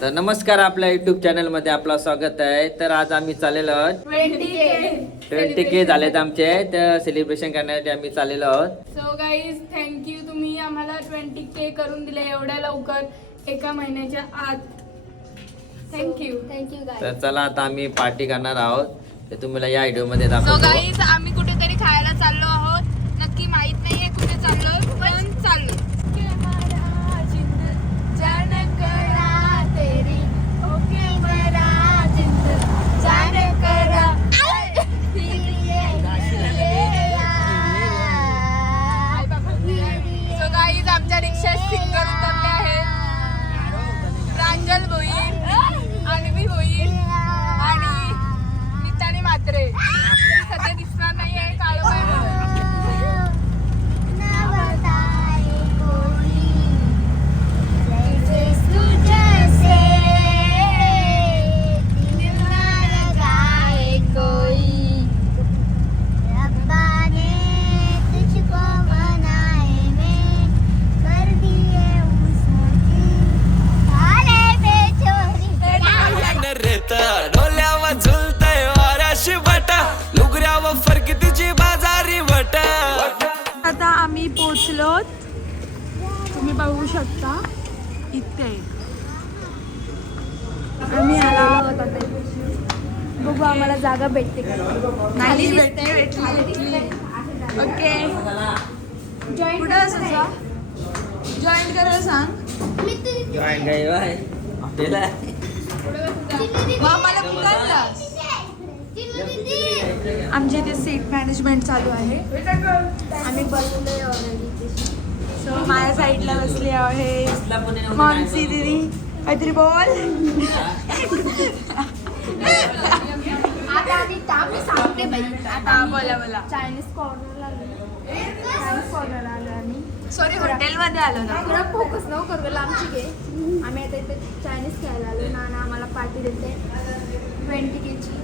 तर नमस्कार आपल्या युट्यूब चॅनलमध्ये आपलं स्वागत आहे. तर आज आम्ही चाललेलो आहोत. ट्वेंटी के झालेत आमचे. तर सेलिब्रेशन करण्यासाठी आम्ही चाललेलो आहोत. सो गाईज थँक्यू तुम्ही आम्हाला ट्वेंटी के करून दिले एवढ्या लवकर एका महिन्याच्या आत. थँक्यू थँक्यू तर चला आता आम्ही पार्टी करणार आहोत. ते तुम्हाला या व्हिडिओमध्ये सो दाखवतो. गाईज आम्ही कुठेतरी खायला चाललो आहोत. नक्की माहीत नाहीये कुठे चाललो पण चाललो बघू आम्हाला जागा भेटते का? नाही भेटते भेटली ओके. कुठं असायचा जॉईन करायला सांग. जॉईन काय होय? आपल्याला. मला पुकारलास आमच्या इथे सीट मॅनेजमेंट चालू आहे. आम्ही ऑलरेडी सो माझ्या साईडला बसली आहे. मानसी दिदी. काहीतरी बोल आता आधी काम मी सांगते बाई आता हा बोला बोला. चायनीज कॉर्नरला आलो चायनीज कॉर्नरला आलो आम्ही. सॉरी हॉटेलमध्ये आलो ना. पुरा फोकस न करू लांबची घे. आम्ही आता इथे चायनीज खायला आलो. नाना आम्हाला पार्टी देते. ट्वेंटी केची.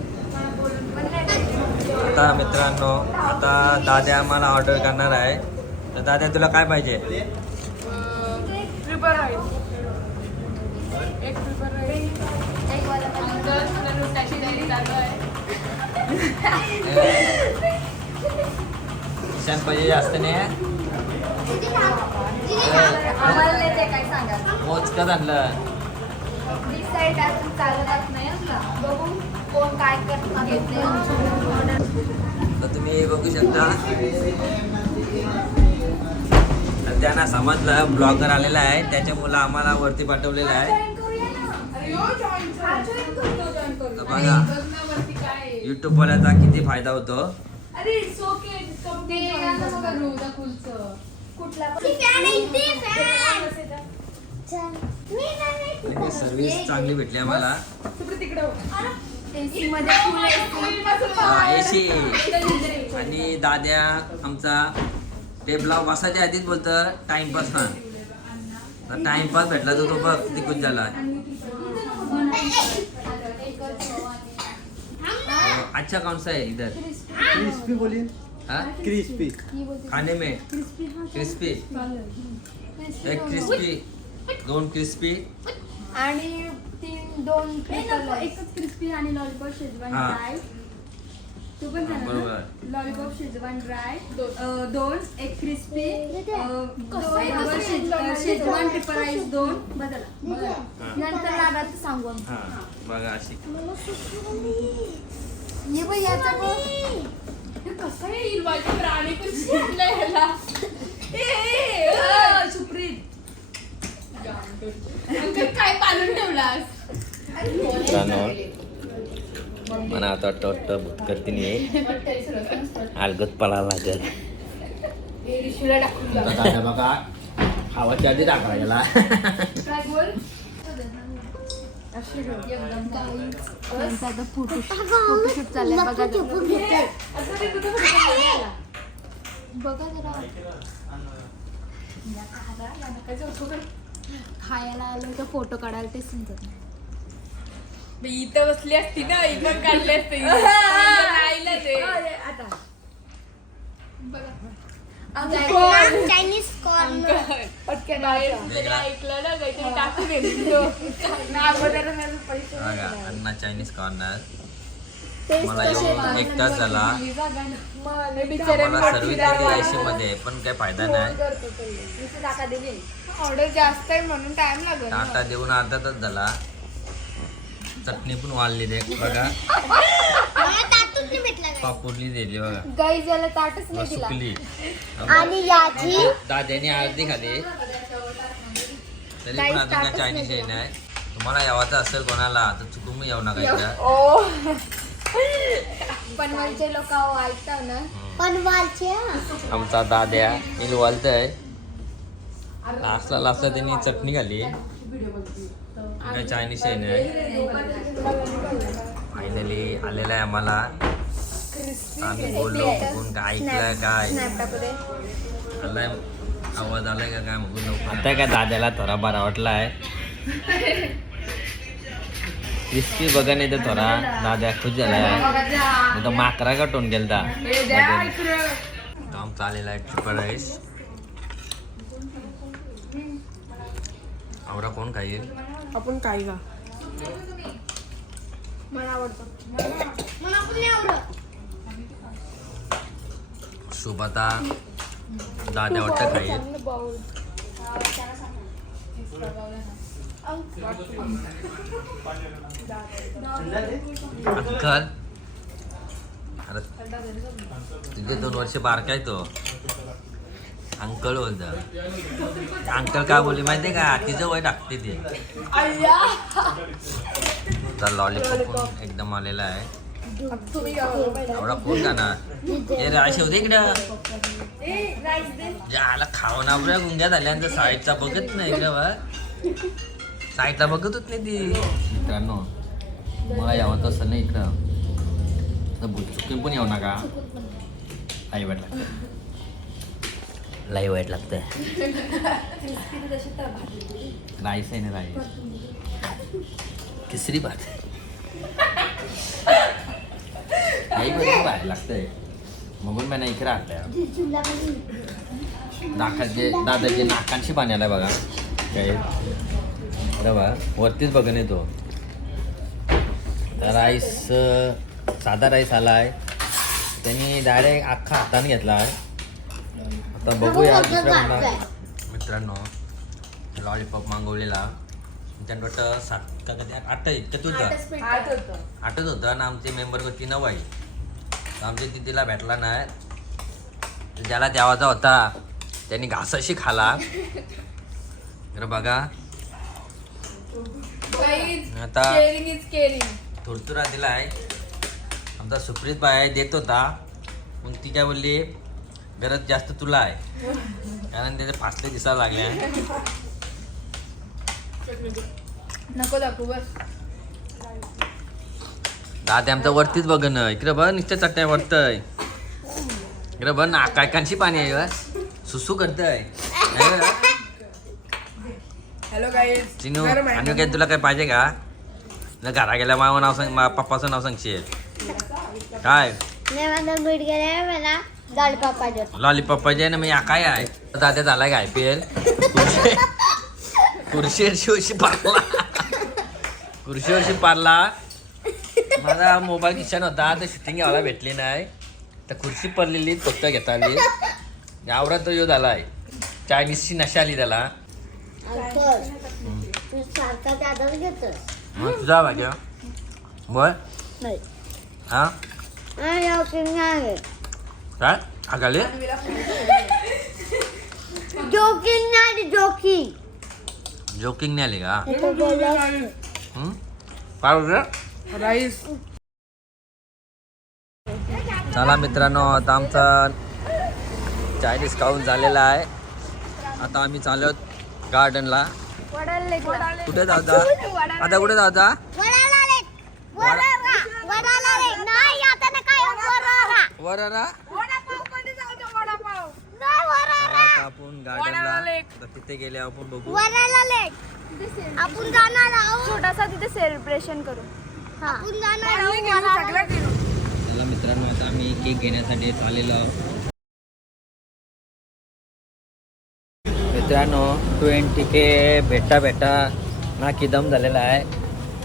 आता मित्रांनो आता दाद्या आम्हाला ऑर्डर करणार आहे. तर दाद्या तुला काय पाहिजे? प्रिपर राईस एक प्रिपर राईस एक शान पाहिजे जास्त नाही. आम्हाला ते काय सांगा मोजकं आणलं चालत नाही बघू कोण काय तर तुम्ही बघू शकता तर त्यांना समजलं ब्लॉगर आलेला आहे. त्याच्या मुलं आम्हाला वरती पाठवलेलं आहे. तर बघा. युट्यूब वाल्याचा किती फायदा होतो? अरे इट्स ओके ते कुलचं कुठला सर्व्हिस चांगली भेटली आम्हाला. एसी मध्ये फुल एसी. एसी. आणि दाद्या आमचा टेबला बसायच्या आधीच बोलतं टाइमपास ना. तर टाइमपास भेटला तर तो बघ किती खुश झाला अच्छा कौन सा है इधर? क्रिस्पी बोलिए। हाँ? क्रिस्पी। खाने में? क्रिस्पी एक क्रिस्पी दोन क्रिस्पी। आणि तीन दोन एकच क्रिस्पी आणि लॉलीपॉप शेजवान हा. ड्राय तू पण सांग बरोबर. लॉलीपॉप शेजवान ड्राय अ, दोन एक क्रिस्पी. शेजवान पेपर राईस दोन बदला. नंतर लागायचं सांगू आम्ही. हा. बघा अशी. ये बाई याचा बघ. कसं येईल माझे प्राणी पण शिकले ह्याला ए, अ, सुप्रीत अंकल काय पालून ठेवलास? मला आता वाटतं वाटतं भूतकर्ती नाही अलगत पळा लागेल. रिशूला टाकून जा. दादा बघा खावाच्या आधी टाकला गेला काय बोल? त्यांचा आता फोटो फोटोशूट चाललंय बघा जरा. बघा जरा. खायला आलो तर फोटो काढायला तेच समजत नाही बाई, इथं बसली असती ना पण काढली असते राहिलं ते आता बघा चायनीज कॉर्नर पटकन ऐकलं ना काहीतरी टाकून अण्णा चायनीज कॉर्नर मला येऊन एक तास झाला. मला सर्विस दिली ऐंशी मध्ये पण काही फायदा नाही. टाका दिली. ऑर्डर जास्त आहे म्हणून टाइम लागेल ना. टाटा देऊन अर्धा तास झाला. चटणी पण वाढली रे बघा मला ताटूच नाही भेटला काय. पापुडली दिली बघा. गाई ज्याला ताटच नाही दिला. सुकली. आणि याची? दाद्याने अर्धी खाली. तरी पण अजून काय चायनीज आहे नाही तुम्हाला यावाचं असेल कोणाला तर चुकून येऊ नका इकडं. ओ. पनवलचे लोक ऐकतात ना. पनवालचे? आमचा दाद्या इल वालतय लास्टला लास्टला त्यांनी चटणी काय चायनीज आहे नाही फायनली आलेलं आहे आम्हाला. आम्ही बोललो कोण काय ऐकलं काय? आलाय? आवाज आलाय का काय नको? आता काय दाद्याला थोडा बरा वाटला आहे क्रिस्पी बघा नाही तर थोडा दाद्या खुश झाला नाही तर माकरा का टोन गेलता आमचा आलेला आहे चिकन राईस आवडा कोण खाईल? आपण काय का मला आवडतं. मला पण आवडत शुभाता दाद्या वाटतं खाईल. अंकल. अरे तुझे दोन वर्ष बारका आहे तो. अंकल बोलता. अंकल काय बोलली माहितीये का? तिचं वय टाकते ते. तर लॉलीपॉप एकदम आलेला आहे. एवढा फोन जाणार हे राश होते इकडं. ज्याला खावं ना बरं गुंग्या झाल्यानंतर साईडचा बघत नाही इकडं बा. साईडला बघतच नाही ती. मित्रांनो मला यावं तसं नाही इकडं. तर चुकून पण येऊ नका. आई वाईट लागतं लाई वाईट लागतं राईस आहे ना राईस? तिसरी बात आई बरोबर बाहेर लागतंय. मगून मी इकडे राहतंय नाकाचे दादाचे नाकांशी पाण्याला बघा. काय? बा वरतीच बघून येतो. राईस साधा राईस आला आहे त्यांनी डायरेक्ट अख्खा हाताने घेतला आहे. आता बघूया दुसऱ्या मित्रांनो लॉलीपॉप मागवलेला. त्यांनी वाटतं सात का कधी? आठ इतकं होतं. आठच होतं आणि आमचे मेंबर होती नऊ आहे. आमच्या तिथीला भेटला नाही. ज्याला द्यावाचा होता त्यांनी घासाशी खाला. तर बघा. आता थोडतुरा दिला आहे आमचा सुप्रीत बाय देत होता. पण ती काय बोलली गरज जास्त तुला आहे. कारण त्याचे फासले दिसायला लागले नको दाखवू बस. दादा आमचा वरतीच बघ ना. इकडे बघ नुसत्या चट्ट्या वरतय. इकडे बघ ना कायकांची पाणी आहे. सुसू करतय. हॅलो गाईज चिनू आणि काय तुला काय पाहिजे का? तुला घरा गेल्या मावं नाव सांग मा पप्पाचं नाव सांगशील. काय? मला लॉलीपॉप पाहिजे ना मी काय आहे. दादा झालाय का आय पी एल खुर्शीवरशी वर्षी पारला खुर्शीवरशी पारला माझा मोबाईल किशन होता तर शूटिंग घ्यायला भेटली नाही. तर खुर्ची पडलेली फक्त घेता आली आवडा तो यो झालाय चायनीजची नशा आली त्याला. मग तुझा भाग्य. नाही. हा? काय? आगाले? जोकिंग नाही जोकिंग जोकिंग नाही आली का? हम्म? काय राईस. चला मित्रांनो आता आमचा चायनीज खाऊन झालेला आहे. आता आम्ही चाललो गार्डनला कुठे जाता आता कुठे जाता वडाला रे वडाला वडाला रे नाही आता ना काय? वडाला वरारा नाही वडाला आता आपण गार्डनला तिथे गेले आपण बघू. आपण जाणार आहोत. छोटासा तिथे सेलिब्रेशन करू. आपण जाणार आहोत वडाला सगळं केलं चला मित्रांनो आता आम्ही केक घेण्यासाठी आहोत. मित्रांनो ट्वेंटी के भेटा भेटा ना किदम झालेला आहे.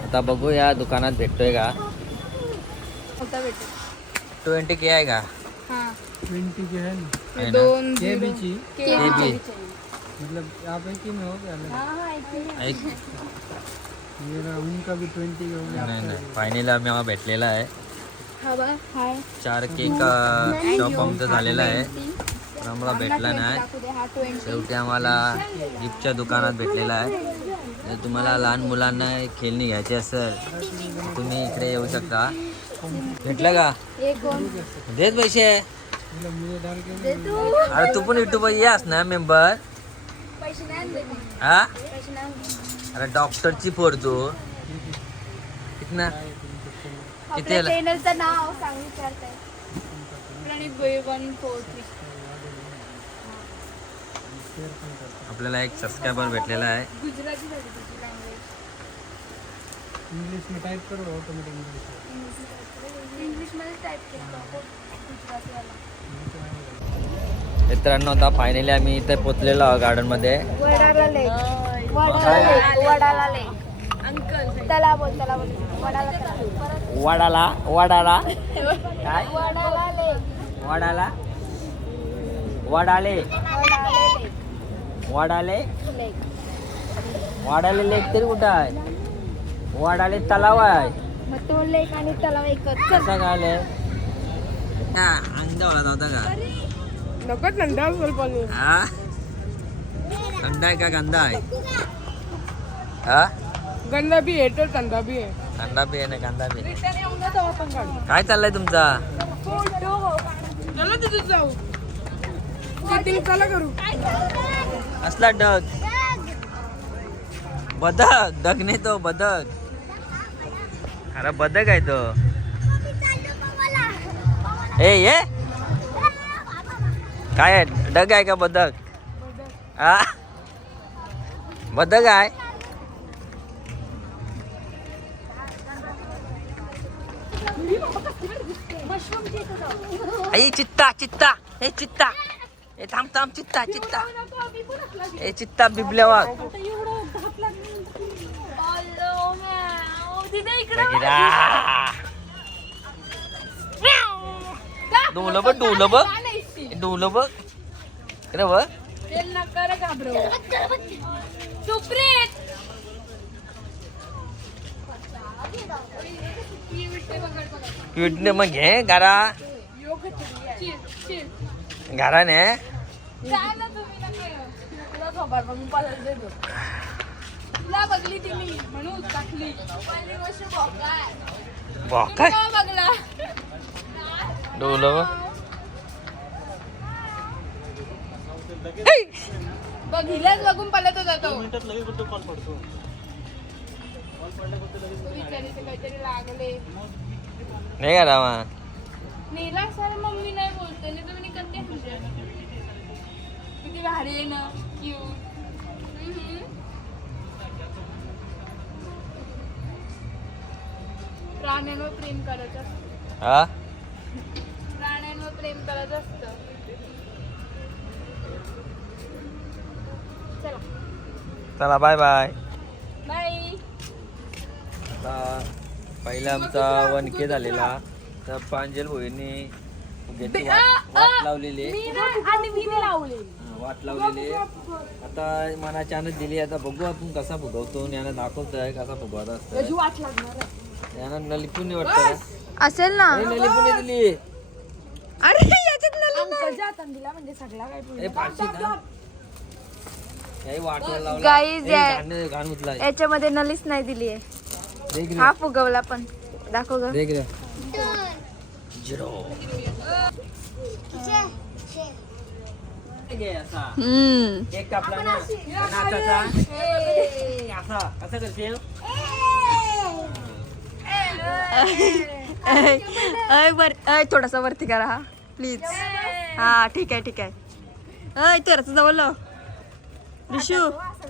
आता बघू या दुकानात भेटतोय का? ट्वेंटी के आहे का? हां. ट्वेंटी के है ना. आहे ना? दोन. भी ची. हे बी मतलब आप एक ही में हो गया ना नाही नाही फायनली आम्ही आम्हाला भेटलेला आहे. हा चार केक शॉप आमचं झालेलं आहे. पण आम्हाला भेटला नाही. हा शेवटी आम्हाला गिफ्टच्या दुकानात भेटलेला आहे. जर तुम्हाला लहान मुलांना खेळणी घ्यायची असेल तुम्ही इकडे येऊ शकता. भेटलं का? देत पैसे. अरे तू पण युट्यूब येस ना मेंबर पैसे नाही दे मी. हा? पैसे नाही दे. अरे डॉक्टरची पोर तू कितना किती आपल्या आला? चॅनलचं नाव सांग विचारताय प्रणित गोई वन फोर थ्री आपल्याला एक सबस्क्रायबर भेटलेला आहे. गुजराती साठी तुझी लँग्वेज इंग्लिश में टाइप करो ऑटोमेटिक इंग्लिश इंग्लिशमध्ये. टाईप केलं गुजरातीवाला. मित्रांनो आता फायनली आम्ही इथे पोचलेलो आहोत गार्डनमध्ये वडाला लेक वडाला वडाला वडाला वडाले वडाले. वाडाले लेक तरी कुठं आहे? वडाले तलाव आहे. मग तो आणि तलाव आहे कसं काय हा अंगदा होता का? नकोच नंदा बोल हा? थंड आहे का? गंदा आहे. हा? गंदा बी आहे तर थंडा बी आहे. थंडा बी आहे ना कांदा बी आहे. त्याने येऊन जातो आपण काढू काय चाललंय तुमचा? चला तिथे जाऊ. सेटिंग चला करू. असला डग बदक डग नाही तो बदक. अरे बदक आहे तो. ए ये काय आहे? डग आहे का बदक. हा? बदक आहे. आई चित्ता चित्ता. हे चित्ता. हे थांब थांब चित्ता चित्ता. हे चित्ता बिबल्या वाघ डोलं बघ डोलं बघ. डोलं बघ. रे बघ क्यूटने मग घे घरा घराने तुला बघली ती मी म्हणून टाकली पहिली गोष्ट बघाय बघ काय बघला? डोलं बघ हिलाच बघून पळत होता तो. बिचारी ते काहीतरी लागले. नाही का रामा? नीला सर मम्मी नाही बोलते नाही तुम्ही करते. किती भारी आहे ना क्यूट प्राण्यांवर प्रेम करायचं. हा? चला बाय बाय बाय आता पहिला आमचा वन के झालेला. तर प्रांजल भोईनी फुग्याची वाट वाट लावलेली मी ना आणि मी नाही लावले हा, वाट लावलेली आता मना चानच दिली आता बघू आपण कसा फुगवतो यानं दाखवतोय कसा फुगवत असतं वाट लागणार आहे. यानं नलिपून वाटतं असेल ना? नलिपून दिली. अरे याच्यात हाताने दिला म्हणजे सगळा काय ए पाचशे का उचलाय. याच्यामध्ये नलीच नाही दिली आहे. हा फुगवला पण. दाखव ग. थोडासा वरती करा हा. प्लीज हा. ठीक आहे ठीक आहे. अय थोडस जवळ रिशू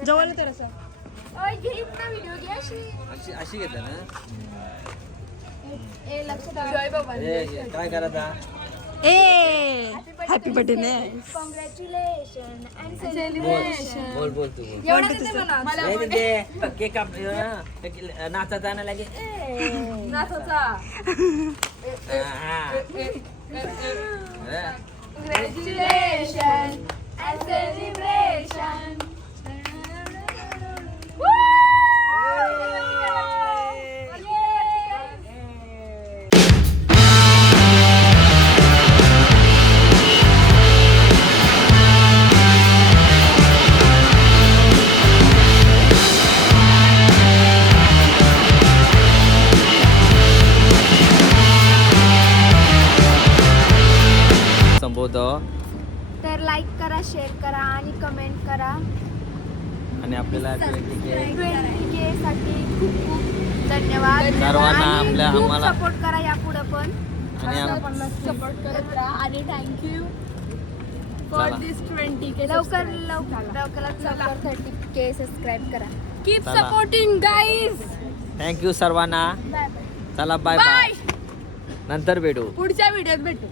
जवळ व्हिडिओ घे अशी. अशी अशी घेते ना? ए लक्ष ठेव. जय बाबा. ए, काय करायचा ए हॅपी बर्थडे नाही कॉंग्रॅच्युलेशन अँड बोल सेलिब्रेशन बोल बोल तू बोल. एवढं ते म्हणा नाही तर केक काप लागे. संपवतो तर लाईक करा शेअर करा आणि कमेंट करा. आणि आपल्याला ट्वेंटी के साठी खूप खूप धन्यवाद. सर्वांना आपल्या- आम्हाला- सपोर्ट करा यापुढे पण. आणि सपोर्ट करत राहा. आणि थँक्यू चला. ट्वेंटी लवकर लवकर लवकरात लवकर थर्टी के सबस्क्राईब करा. Keep. Supporting guys thank you सर्वांना. बाय बाय चला बाय बाय नंतर भेटू. पुढच्या व्हिडिओत भेटू.